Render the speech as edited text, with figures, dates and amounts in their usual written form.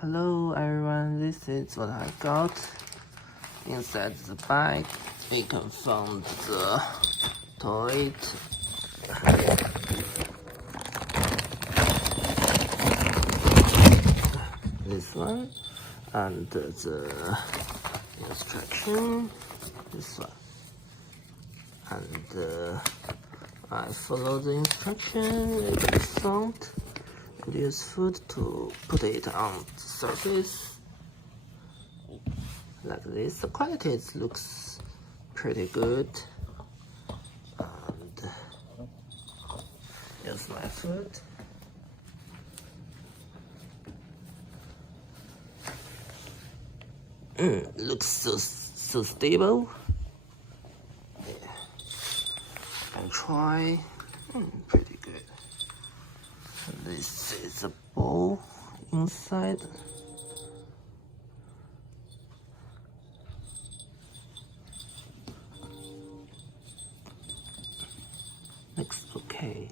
Hello everyone, this is what I got. Inside the bag, we can find the toy. This one, and the instruction, this one. And I follow the instruction, it is sound, and use food to put it on the surface. Like this, the quality looks pretty good. And here's my food. Looks so stable. Yeah. And try. Pretty good. This is a bowl inside. Looks okay.